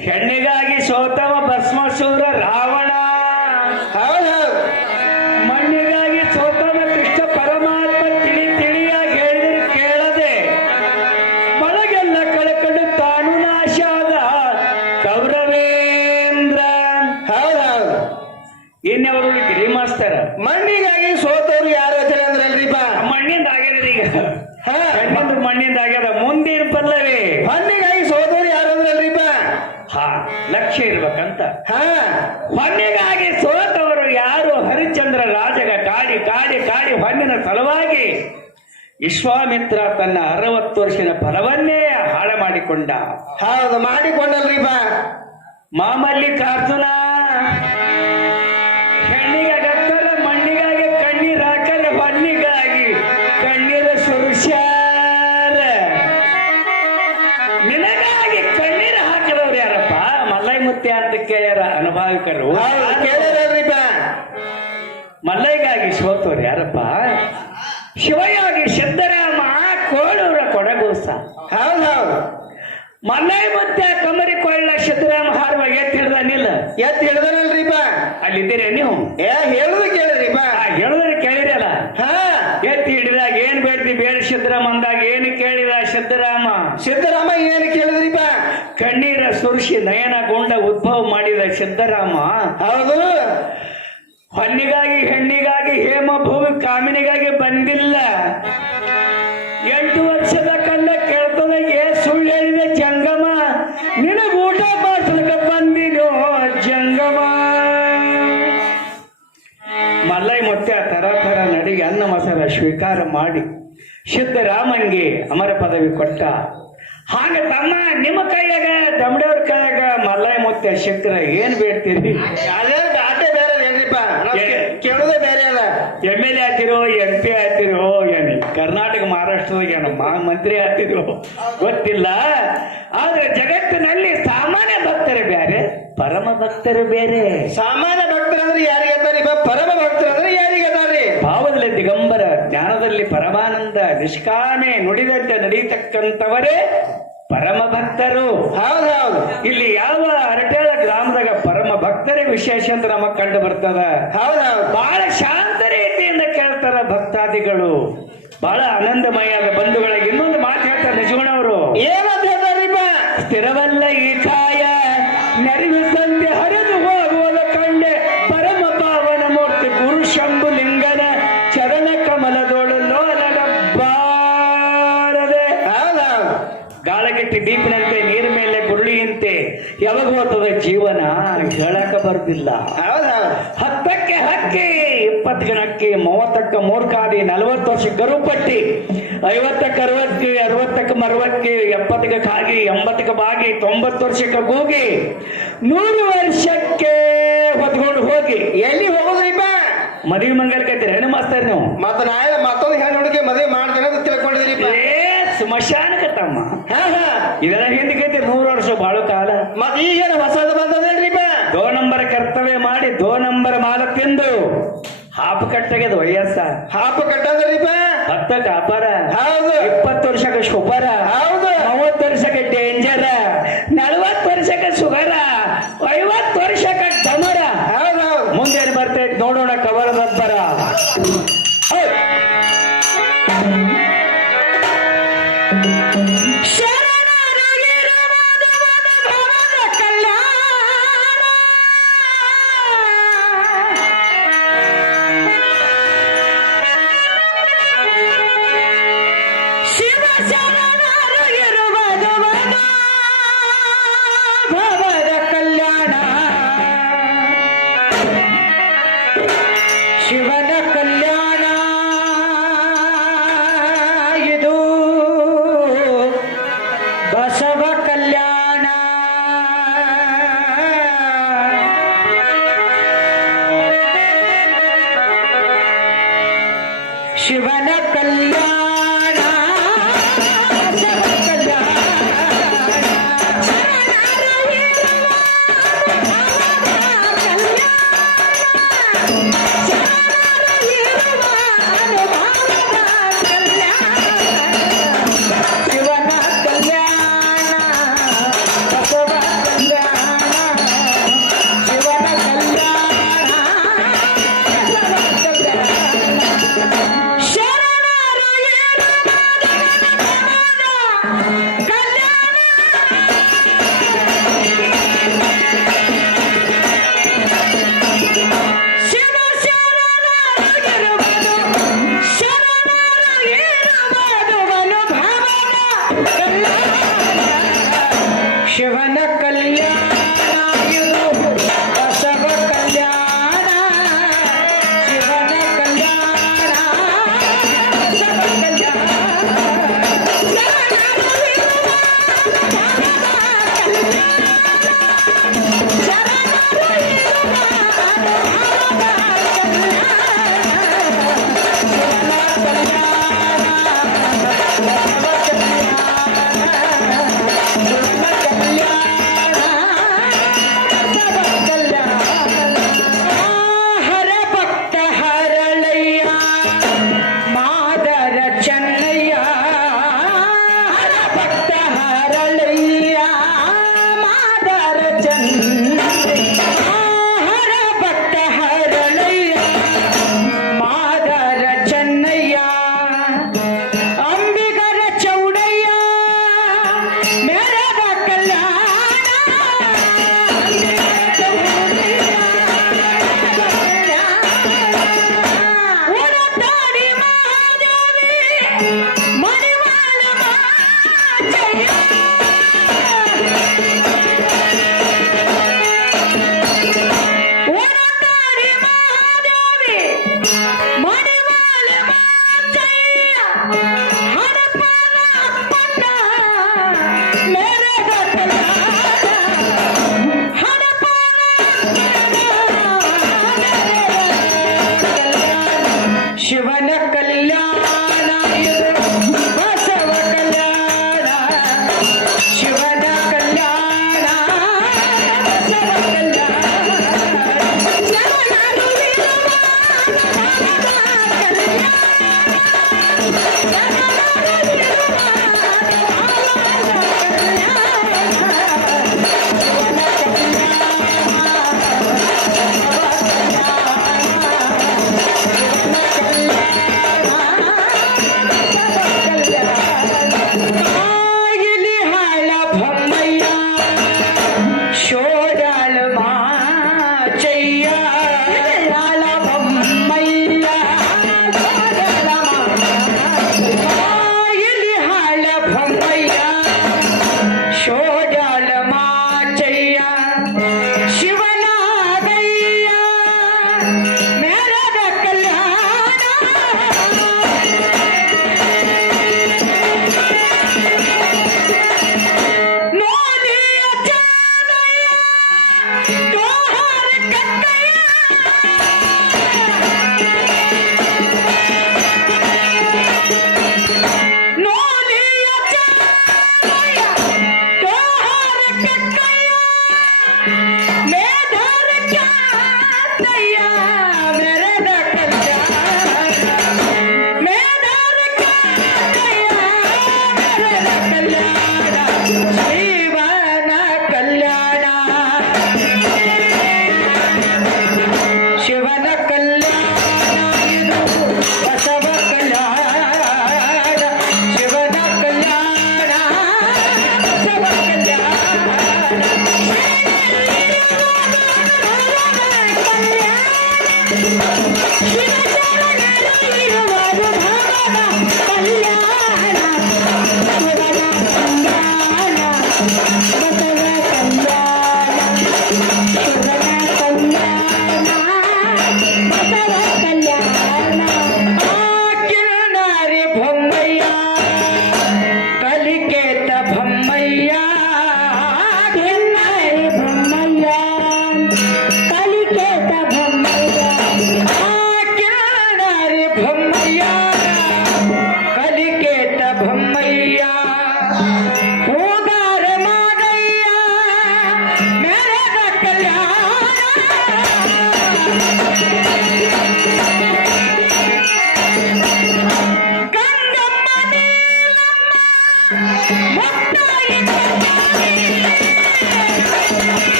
ಹೆಣ್ಣಿಗಾಗಿ ಸೋತವ ಭಸ್ಮಶೂರ ರಾವಣ. ಹೌದ್. ಈಗ ಹಾ. ಹೆಣ್ಣಿಂದ ಮಣ್ಣಿಂದ ಆಗ್ಯದ ಮುಂದಿನ ಪಲ್ಲವಿ ಮಣ್ಣಿಗಾಗಿ ಸೋದೋರು ಯಾರು ಅಂದ್ರಲ್ರಿಪ್ಪ ಹಾ ಲಕ್ಷ್ಯ ಇರ್ಬೇಕಂತ. ಹಾ. ಹೊನ್ನಿಗಾಗಿ ಸೋತವರು ಯಾರು ಹರಿಶ್ಚಂದ್ರ ರಾಜಗ ಕಾಡಿ ಕಾಡಿ ಕಾಡಿ ಹೊನ್ನಿನ ಸಲುವಾಗಿ ವಿಶ್ವಾಮಿತ್ರ ತನ್ನ ಅರವತ್ತು ವರ್ಷದ ಫಲವನ್ನೇ ಹಾಳೆ ಮಾಡಿಕೊಂಡ. ಹೌದು ಬಾ ಮಾಮಲ್ಲಿಕಾರ್ಜುನ. ಹೆಣ್ಣಿಗೆ ಕೇಳಿರಲ್ರಿಪ್ಪ ಮಲ್ಲೈಗಾಗಿ ಸೋತವ್ರು ಯಾರಪ್ಪ? ಶಿವಯಾಗಿ ಸಿದ್ದರಾಮ ಕೋಳೂರ ಕೊಡಗೂಸ. ಹೌದ್ ಹೌದ್. ಮಲ್ಲೈ ಮತ್ತೆ ಕಮರಿ ಕೊಳ್ಳ ಸಿದ್ದರಾಮ ಎತ್ ಎತ್ತಿ ಹಿಡ್ದಾನಿಲ್ಲ ಎತ್ ಹಿಡ್ದನಲ್ರಿಪ್ಪ ಅಲ್ಲಿದ್ದೀರ ನೀವು? ಏ ಹೇಳುದು ಕೇಳಿದ್ರಿ ಬಾ. ಹೇಳಿದ್ರೆ ಕೇಳಿರಲ್ಲ ಹಾ. ಎತ್ತಿ ಹಿಡಿದಾಗ ಏನ್ ಬೇಡ್ತಿ ಬೇಡ ಸಿದ್ದರಾಮ ಅಂದಾಗ ಏನು ಕೇಳಿದ ಸಿದ್ದರಾಮ? ಸಿದ್ದರಾಮ ಏನು ಕೇಳಿದ್ರಿಪ್ಪ ಕಣ್ಣೀರ ಸುರಿಸಿ ನಯನ ಗೊಂಡ ಉದ್ಭವ ಮಾಡಿದ ಸಿದ್ದರಾಮ ಹೌದು. ಹೊನ್ನಿಗಾಗಿ ಹೆಣ್ಣಿಗಾಗಿ ಹೇಮ ಭೂಮಿ ಕಾಮಿನಿಗಾಗಿ ಬಂದಿಲ್ಲ. ಎಂಟು ವರ್ಷದ ಕಂಡ ಕೇಳ್ತದೆ ಏ ಸುಳ್ಳು ಹೇಳಿದೆ ಜಂಗಮ? ನಿನಗ ಊಟ ಮಾಡ್ಸಲಿಕ್ಕೆ ಬಂದಿನೋ ಜಂಗಮ? ಮಲ್ಲೈ ಮೊಟ್ಟೆ ತರ ತರ ನಡಿಗೆ ಅನ್ನ ಮಸಾಲ ಸ್ವೀಕಾರ ಮಾಡಿ ಸಿದ್ದರಾಮನ್ಗೆ ಅಮರ ಪದವಿ ಕೊಟ್ಟ. ಹಾಗ ತಮ್ಮ ನಿಮ್ಮ ಕೈಯಾಗ ದಮಡೆಯವ್ರ ಕೈಯಾಗ ಮಲ್ಲೈ ಮುತ್ಯ ಶಕ್ತಿನ ಏನ್ ಬೇಡ್ತೀರಿ? ಅದೇ ಬೇರೆ ಏನ್ರಿಪ್ಪ ಕೇಳೋದೇ ಬೇರೆ ಅದ ಎಂ ಎಲ್ ಎ ಆತಿರೋ ಎಂ ಪಿ ಆತಿರೋ ಏನು ಕರ್ನಾಟಕ ಮಹಾರಾಷ್ಟ್ರದಾಗ ಏನು ಮಂತ್ರಿ ಆತಿರೋ ಗೊತ್ತಿಲ್ಲ. ಆದ್ರೆ ಜಗತ್ತಿನಲ್ಲಿ ಸಾಮಾನ್ಯ ಭಕ್ತರು ಬೇರೆ ಪರಮ ಭಕ್ತರು ಬೇರೆ. ಸಾಮಾನ್ಯ ಭಕ್ತರಂದ್ರೆ ಯಾರಿಗೆ ಅದಾರಿಪ್ಪ ಪರಮ ಭಕ್ತರಂದ್ರೆ ಭಾವದಲ್ಲಿ ದಿಗಂಬರ ಜ್ಞಾನದಲ್ಲಿ ಪರಮಾನಂದ ನಿಷ್ಕಾಮೆ ನುಡಿದಂತೆ ನಡೀತಕ್ಕಂಥವರೇ ಪರಮ ಭಕ್ತರು ಹೌದೌದು ಹೌದು. ಇಲ್ಲಿ ಯಾವ ಅರಟೇಳ ಗ್ರಾಮದಾಗ ಪರಮ ಭಕ್ತರೇ ವಿಶೇಷ ಅಂತ ನಮಗ್ ಕಂಡು ಬರ್ತದ? ಹೌದೌದು ಹೌದು. ಬಹಳ ಶಾಂತ ರೀತಿಯಿಂದ ಕೇಳ್ತಾರ ಭಕ್ತಾದಿಗಳು. ಬಹಳ ಆನಂದಮಯ ಬಂಧುಗಳಿಗೆ ಇನ್ನೊಂದು ಮಾತು ಹೇಳ್ತಾರೆ ಏನಂತ ಹೇಳ್ತಾರಿಪ್ಪ ಸ್ಥಿರವಲ್ಲ ಈ ಕಾಯ ನೆರವಿಸಂತೆ ಯಾವಾಗ ಹೋಗ್ತದ ಜೀವನ? ಹೇಳಕ ಬರ್ದಿಲ್ಲ. ಹತ್ತಕ್ಕೆ ಹಕ್ಕಿ ಇಪ್ಪತ್ತು ಅಕ್ಕಿ ಮೂವತ್ತಕ್ಕೆ ಮೂರ್ಕಾದಿ ನಲವತ್ತು ವರ್ಷ ಗರುಪಟ್ಟಿ ಐವತ್ತಕ್ಕೆ ಅರವತ್ತಿ ಅರವತ್ತಕ್ಕೆ ಮರವತ್ತಿ ಎಪ್ಪತ್ತಕ್ಕೆ ಕಾಗಿ ಎಂಬತ್ತಕ್ಕೆ ಬಾಗಿ ತೊಂಬತ್ತು ವರ್ಷಕ್ಕೆ ಹೋಗಿ ನೂರು ವರ್ಷಕ್ಕೆ ಹೊತ್ಕೊಂಡು ಹೋಗಿ. ಎಲ್ಲಿ ಹೋಗೋದ್ರಿಪ್ಪ ಮದುವೆ ಮಂಗಲ್ ಮಂಗಲ್ಕೈತಿ ಹೆಣ್ಣು ಮಾಸ್ತಾರ ನೀವು? ಮತ್ತೆ ನಾಳೆ ಮತ್ತೊಂದು ಹೆಣ್ಣು ಹುಡುಗಿ ಮದುವೆ ಮಾಡ್ತೀನಿ ಅಂತ ಸ್ಮಶಾನ ತಮ್ಮ ಹಾ ಇದೆಲ್ಲ ಹಿಂದಕ್ಕೆ ನೂರು ವರ್ಷ ಬಾಳು ಕಾಲ. ಮತ್ ಈಗೇನು ಹೊಸದು ಬಂದದೇನ್ರಿ ದೋ ನಂಬರ್ ಕರ್ತವ್ಯ ಮಾಡಿ ದೋ ನಂಬರ್ ಮಾಲ ತಿಂದು ಹಾಪು ಕಟ್ಟಗೆದು ವಯಸ್ಸ. ಹಾಪು ಕಟ್ಟದ್ರಿಪ್ಪ ಹತ್ತ ಕಾಪಾರ. ಹೌದು. ಇಪ್ಪತ್ತು ವರ್ಷಕ್ಕೆ ಶುಭರ. ಹೌದು. ಮೂವತ್ತು ವರ್ಷಕ್ಕೆ ಡೇಂಜರ. ನಲವತ್ತು ವರ್ಷಕ್ಕೆ ಸುಗರ. ಐವತ್ತು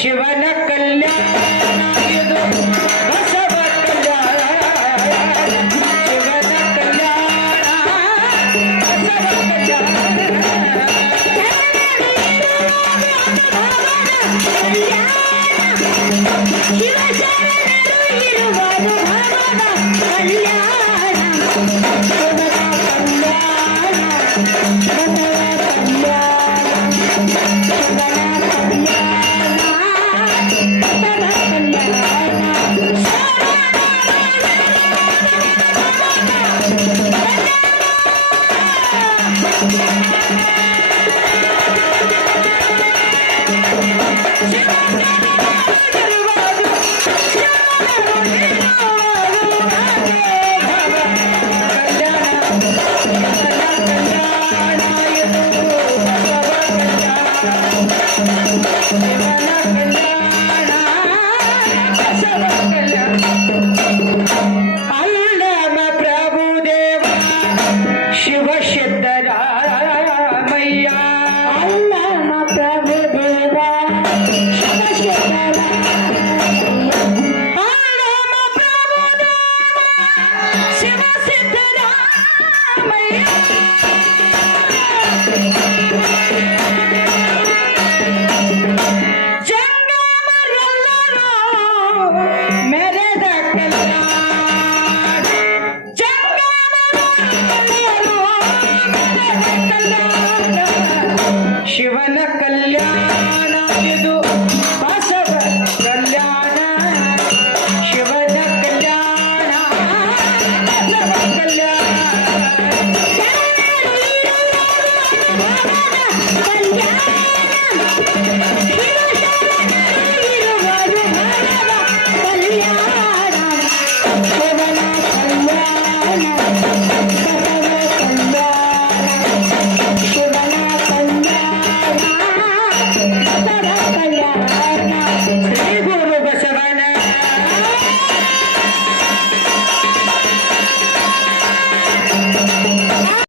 शिवन